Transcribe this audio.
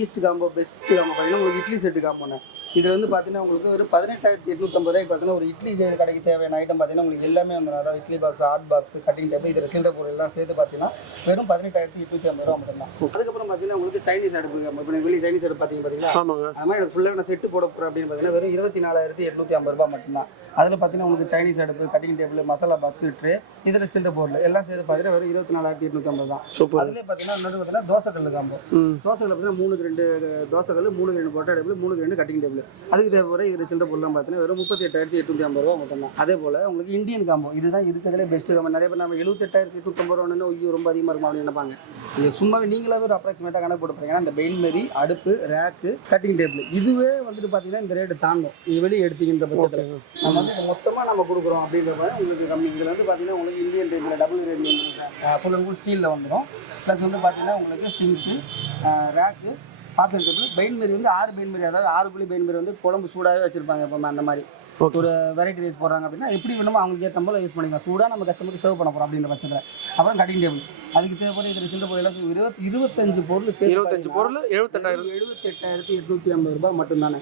East combo best combo பார்த்தீங்கன்னா உங்களுக்கு idli set காம்போண்ணே. இதில் வந்து பார்த்தீங்கன்னா உங்களுக்கு ஒரு 18,850 ரூபாய்க்கு பார்த்தீங்கன்னா ஒரு இட்லி கடைக்கு தேவையான ஐட்டம் பார்த்தீங்கன்னா உங்களுக்கு எல்லாமே வந்துடும். அதாவது idli box, hot box, cutting table, இதில் சில்லற பொருள் எல்லாம் சேர்த்து பார்த்தீங்கன்னா வெறும் 18,850 ரூபா மட்டும்தான். அதுக்கப்புறம் பார்த்தீங்கன்னா உங்களுக்கு சைனீஸ் அடுப்பு இப்போ வெளியே சைனீஸ் அடுப்பு பார்த்தீங்கன்னா அது மாதிரி எனக்கு ஃபுல்லாக நான் செட்டு போட போகிறேன் அப்படின்னு பார்த்தீங்கன்னா வெறும் 24,850 ரூபா மட்டும்தான். அதில் பார்த்தீங்கன்னா உங்களுக்கு சைனீஸ் அடுப்பு, cutting table, masala box, tray, இதில் சில்லற பொருள் எல்லாம் சேர்த்து பார்த்தீங்கன்னா வெறும் 24,850 தான். அதிலே பார்த்தீங்கன்னா இன்னொரு பார்த்தீங்கன்னா தோசைக்கல் காம்போ. தோசைக்கல் பார்த்தீங்கன்னா 3க்கு 2 தோசைக்கல், 3க்கு 2 பொட்டா டேபிள், 3க்கு 2 கட்டிங் டேபிள். அதுக்கு தேவைப்படுற இதில் சில்லற பொருள்லாம் பார்த்தீங்கன்னா வெறும் 38,850 ரூபா மட்டும்தான். அதே போல் உங்களுக்கு இந்தியன் காம்போ இதுதான் இருக்கிறதுலே பெஸ்ட் காம்போ. நிறைய பேர் நம்ம 78,850 ரூபான்னு ஐயோ ரொம்ப அதிகமாக இருக்கும் அப்படின்னு நினைப்பாங்க. இது சும்மாவே நீங்களாவே ஒரு அப்ராக்சிமேட்டாக கணக்கு போட்டு போகிறீங்கன்னா இந்த பெயின்மெரி, அடுப்பு, ரேக்கு, கட்டிங் டேபிள் இதுவே வந்துட்டு பார்த்தீங்கன்னா இந்த ரேட்டு தாண்டும். இது வெளியே எடுத்தீங்கன்ற பட்சத்தில் நம்ம வந்து மொத்தமாக நம்ம கொடுக்குறோம் அப்படின்றப்ப உங்களுக்கு கம்மி. இதில் வந்து பார்த்தீங்கன்னா உங்களுக்கு Indian table double rate full and full ஸ்டீலில் வந்துடும். ப்ளஸ் வந்து பார்த்தீங்கன்னா உங்களுக்கு sink, rack, parcel table, bain marie வந்து 6 பெயின்மெரி, அதாவது 6 புள்ளி பெயின்மெரி வந்து குழம்பு சூடாகவே வச்சுருப்பாங்க. எப்போவுமே அந்த மாதிரி ஒரு வெரைட்டி ரைஸ் போடுறாங்க அப்படின்னா எப்படி வேணுமோ அவங்களுக்கு ஏற்ற போல யூஸ் பண்ணிக்கலாம். சூடாக நம்ம கஸ்டமருக்கு சர்வ் பண்ண போகிறோம் அப்படின்ற பட்சத்தில். அப்புறம் கட்டிங் டேபிள் அதுக்கு தேவைப்பட இதில் சில்லற பொருள் எல்லாம் 25 பொருள் 25 பொருள் 78,850 ரூபாய் மட்டும்தானே.